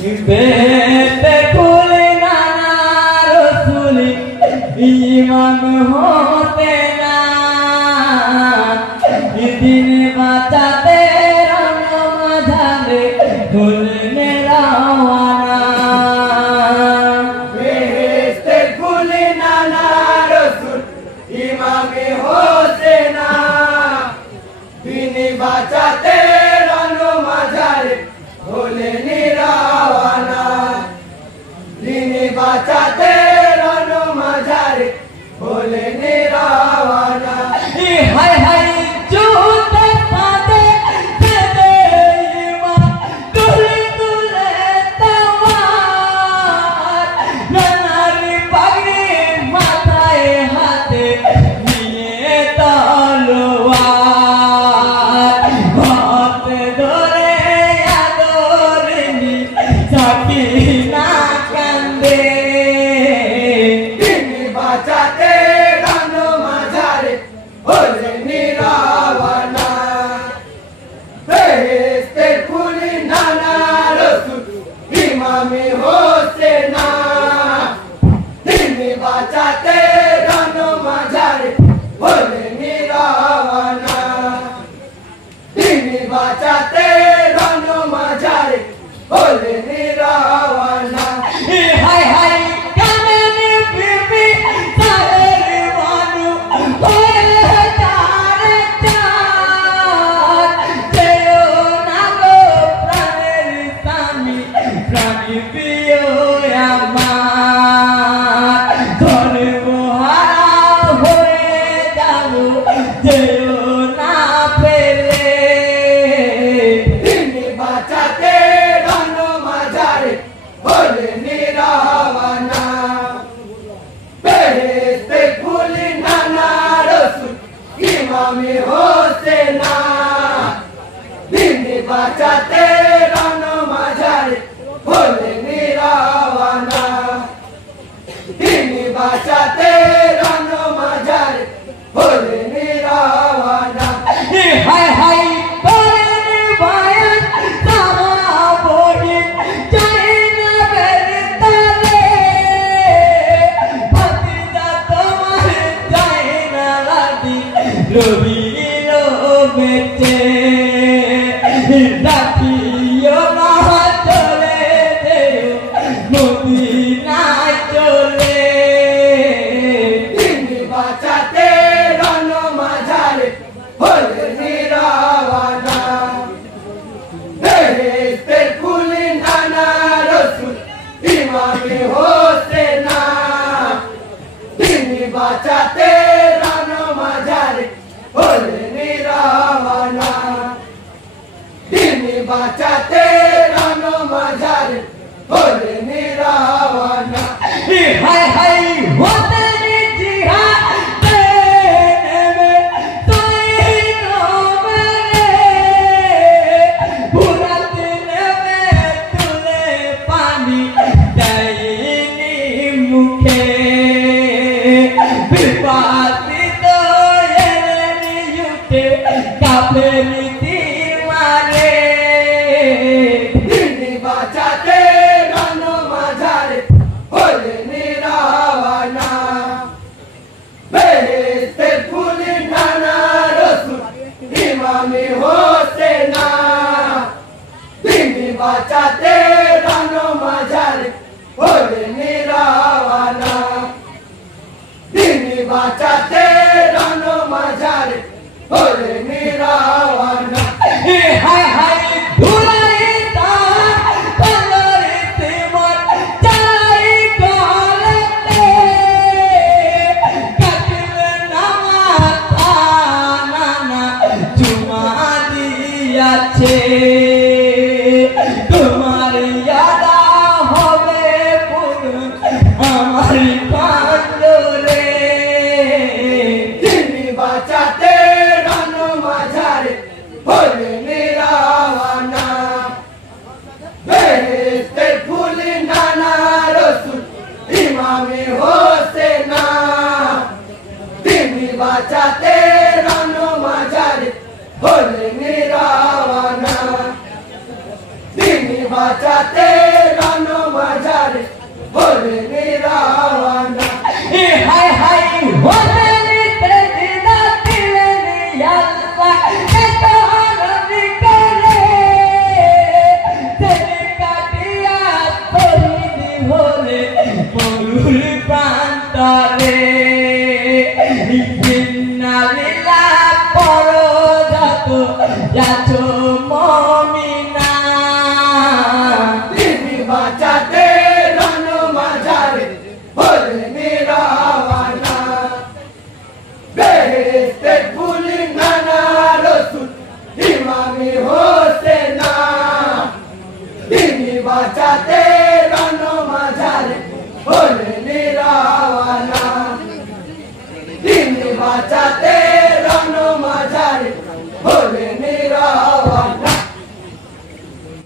बेटे फूले नाना रसूल इमाम होते ना दिन बचाते रंग मझाले फूलने रवाना बेटे फूले नाना रसूल इमाम होते ना दिन बचाते रंग मझाले फूलने रवाना दिन बचाते रंग मझाले फूलने रवाना हाय हाय जूते पाते दे इमाम तुले तुले तवार नारी पगड़ी माथाए हाथे निये तलवार हाथ धरे आदरनी साकिना कांदे दिन बचाते रंग मझाले फूलने रवाना बेहेस्ते फूले नाना रसूल इमाम होते ना दिन बचाते रंग मझाले फूलने रवाना दिन बचाते रंग मझाले फूलने रवाना हाय हाय काननी बीबी सारे वानु होए तारे चार जयो नागो प्राणेर स्वामी प्राणी प्रिय আমার ধর্মহারা হয়ে যাব জয় না পেলে दिन बचाते रंग मझाले फूलने रवाना बेहेस्ते फूले नाना रसूल इमाम होते ना दिन बचाते रंग मझाले फूलने रवाना दिन बचाते रंग मझाले फूलने रवाना हाय हाय करें बायन सामा बोली जाइना बेरताले भतीजा तुम्हारे जाइना लादी रोहिलो बेटे दातियो ना चले देओ मोदी ना चले दिन बचाते रंग मझाले फूलने रवाना बेहेस्ते फूले नाना रसूल इमाम होते ना दिन बचाते रंग मझाले फूलने रवाना दिन बचाते रंग मझाले फूलने रवाना हाय हाय होते जिहा तेने में तोई नो मेरे पूरा दिन में तुले पानी दाइनी मुखे विपाती तो ये नियुते काफेरी तीर मारे दिन बचाते रंग मझाले फूलने रवाना बेहेस्ते फूले नाना रसूल इमाम होते ना दिन बचाते रंग मझाले फूलने रवाना दिन बचाते रंग मझाले फूलने रवाना हाय हाय धुलाई तार कलरे तिमर चलाई गलते कटिल नामा नाना चुमा दियाছে তোমার ইয়াদা হবে পুরো আমার কান্দরে दिन बचाते रंग मझाले फूलने रवाना बेहेस्ते फूले नाना रसूल इमाम होते ना दिन বাঁচাতে রণ মাঝারে হলেন রাওয়ানা তিনি বাঁচাতে রণ মাঝারে হলেন রাওয়ানা হাই হাই হলেন তেজিনা দিলেন আল্লাহ এত নবী করে তেরি কাটিয়া তরিনি হলে মরুর প্রান্তরে জিন্নালিলা পড়ো যত যাচো মমিনা তিনি বাঁচাতে রণ মাঝারে হলেন রাওয়ানা বেহেশতে ফুল নানা রসুল ইমামে হোসেনা তিনি বাঁচাতে রণ মাঝারে হলেন রাওয়ানা তিনি বাঁচাতে